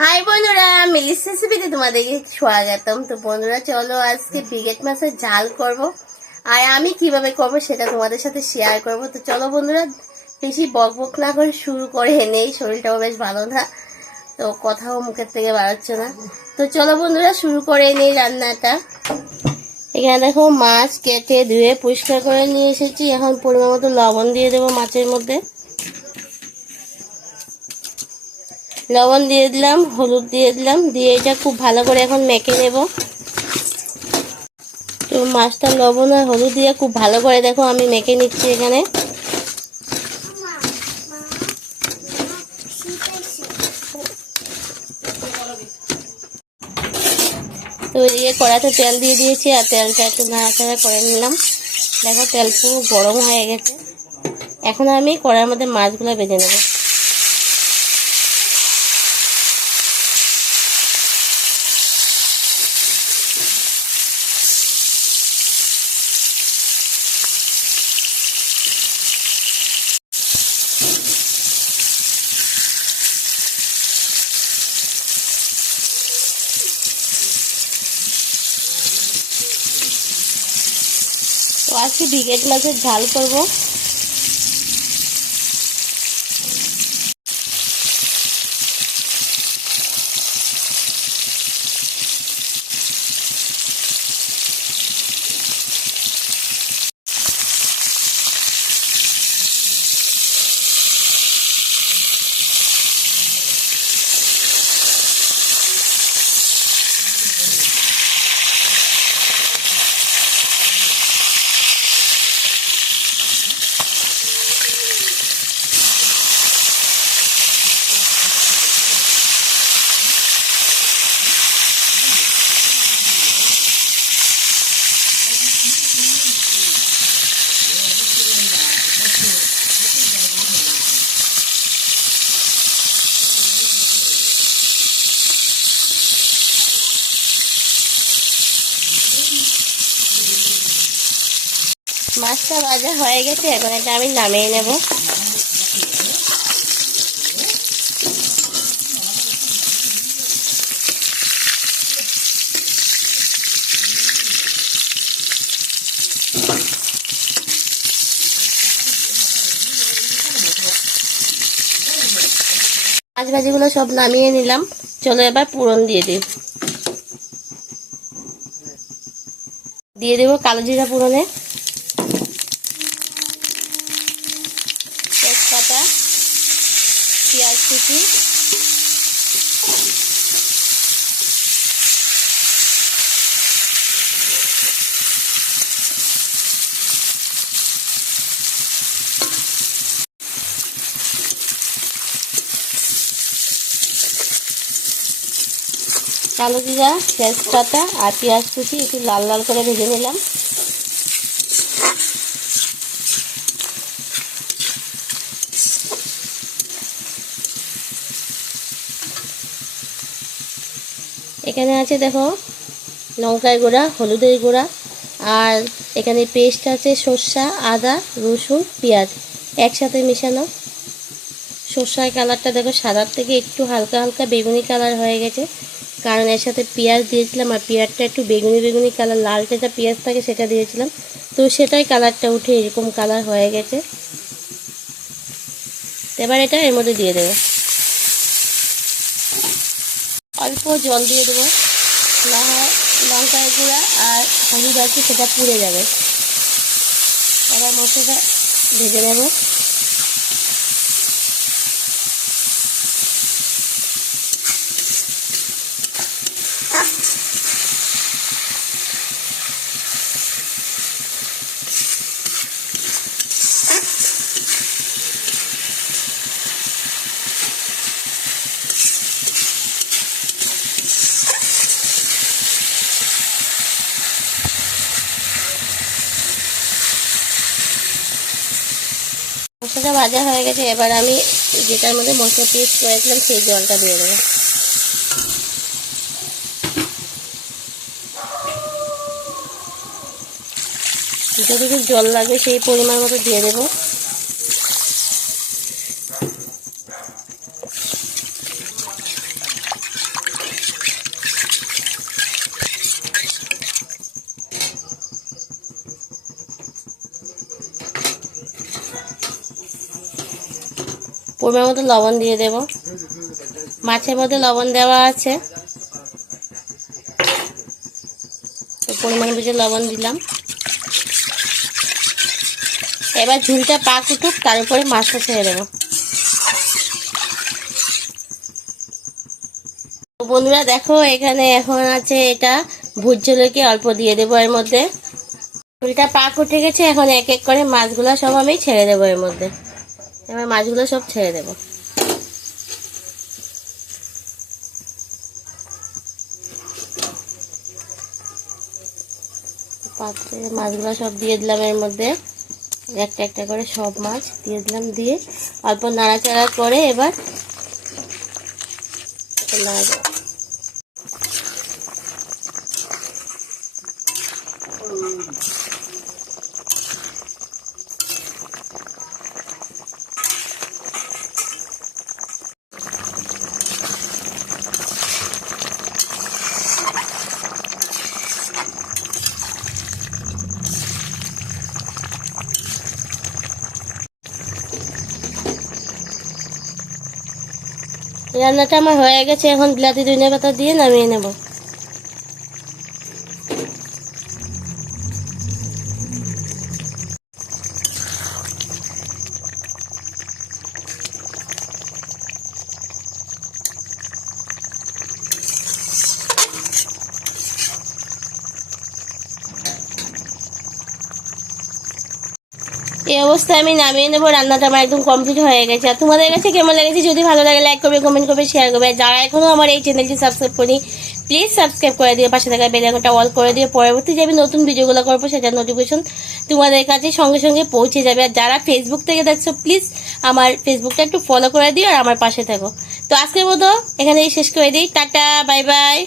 High বন্ধুরা মিলিস রেসিপিতে তোমাদেরকে স্বাগতম। তো বন্ধুরা, চলো আজকে ব্রিগেড মাছের ঝাল করব। আর আমি কীভাবে করব সেটা তোমাদের সাথে শেয়ার করব। তো চলো বন্ধুরা, বেশি বক বক না করে শুরু করে নেই শরীরটাও বেশ ভালো না। তো কথাও মুখের থেকে বাড়াচ্ছে না। তো চলো বন্ধুরা, শুরু করে নেই রান্নাটা। এখানে দেখো, মাছ কেটে ধুয়ে পরিষ্কার করে নিয়ে এসেছি। এখন পরিমাণ মতো লবণ দিয়ে দেবো মাছের মধ্যে। লবণ দিয়ে দিলাম, হলুদ দিয়ে দিলাম, দিয়ে এটা খুব ভালো করে এখন মেখে নেব। তো মাছটা লবণ আর হলুদ দিয়ে খুব ভালো করে দেখো আমি মেখে নিচ্ছি এখানে। তো ওইদিকে কড়াতে তেল দিয়ে দিয়েছি আর তেলটা একটু নাড়াচাড়া করে নিলাম। দেখো তেল পুরো গরম হয়ে গেছে। এখন আমি কড়ার মধ্যে মাছগুলো বেঁধে নেব। তো আজকে ব্রিগেড মাছের ঝাল করব। মাছটা ভাজা হয়ে গেছে, এখন এটা আমি নামিয়ে নেব। মাছ ভাজিগুলো সব নামিয়ে নিলাম। চলো এবার পুরন দিয়ে দিই। দিয়ে দেবো কালো জিরা পুরনে তেজপাতা পেঁয়াজ কুচি। কালো জিরা তেজপাতা আর পেঁয়াজ কুচি একটু লাল লাল করে ভেজে নিলাম। এখানে আছে দেখো লঙ্কার গুঁড়া, হলুদের গুঁড়া, আর এখানে পেস্ট আছে সর্ষা, আদা, রসুন, পেঁয়াজ একসাথে মেশানো। সর্ষার কালারটা দেখো সাদার থেকে একটু হালকা হালকা বেগুনি কালার হয়ে গেছে। কারণ এর সাথে পেঁয়াজ দিয়েছিলাম আর পেঁয়াজটা একটু বেগুনি বেগুনি কালার লালটে যা পেঁয়াজ থাকে সেটা দিয়েছিলাম। তো সেটাই কালারটা উঠে এরকম কালার হয়ে গেছে। এবার এটা এর মধ্যে দিয়ে দেবো। অল্প জল দিয়ে দেবো। না হয় লঙ্কার গুঁড়া আর হলুদ আছে সেটা পুড়ে যাবে। এবার মশলাটা ভেজে নেব। মশলাটা ভাজা হয়ে গেছে, এবার আমি যেটার মধ্যে মশলা পেস্ট করেছিলাম সেই জলটা দিয়ে দেবো। যতটুকু জল লাগবে সেই পরিমাণ মতো দিয়ে দেবো। পরিমাণ মতো লবণ দিয়ে দেব। মাছের মধ্যে লবণ দেওয়া আছে। পরিমাণ বুঝে লবণ দিলাম। এবার ঝুলটা পাক উঠুক, তার উপরে মাছটা ছেড়ে দেবো। বন্ধুরা, দেখো, এখানে এখন আছে এটা। ভুট ঝোলকে অল্প দিয়ে দেবো এর মধ্যে। ঝুলটা পাক উঠে গেছে, এখন এক এক করে মাছগুলো সব আমি ছেড়ে দেবো এর মধ্যে। এবার মাছগুলো সব ছেড়ে দেব। পাত্রে মাছগুলো সব দিয়ে দিলাম এর মধ্যে। একটা একটা করে সব মাছ দিয়ে দিলাম দিয়ে। অল্প নাড়াচাড়া করে এবার নাড়া রান্নাটা আমার হয়ে গেছে এখন বিলাতি ধনিয়া পাতা দিয়ে নামিয়ে নেব। এই অবস্থায় আমি নামিয়ে নেব, রান্নাটা আমার একদম কমপ্লিট হয়ে গেছে। আর তোমাদের কাছে কেমন লেগেছে যদি ভালো লাগে লাইক করবে কমেন্ট করবে শেয়ার করবে। যারা এখনও আমার এই চ্যানেলটি সাবস্ক্রাইব করি প্লিজ সাবস্ক্রাইব করে দিও, পাশে থাকা বেল আইকনটা অল করে দিও। পরবর্তী যে আমি নতুন ভিডিওগুলো করব, সেটার নোটিফিকেশন তোমাদের কাছে সঙ্গে সঙ্গে পৌঁছে যাবে। আর যারা ফেসবুক থেকে দেখছ প্লিজ আমার ফেসবুকটা একটু ফলো করে দিও আর আমার পাশে থাকো। তো আজকের মতো এখানেই শেষ করে দিই। Tata bye bye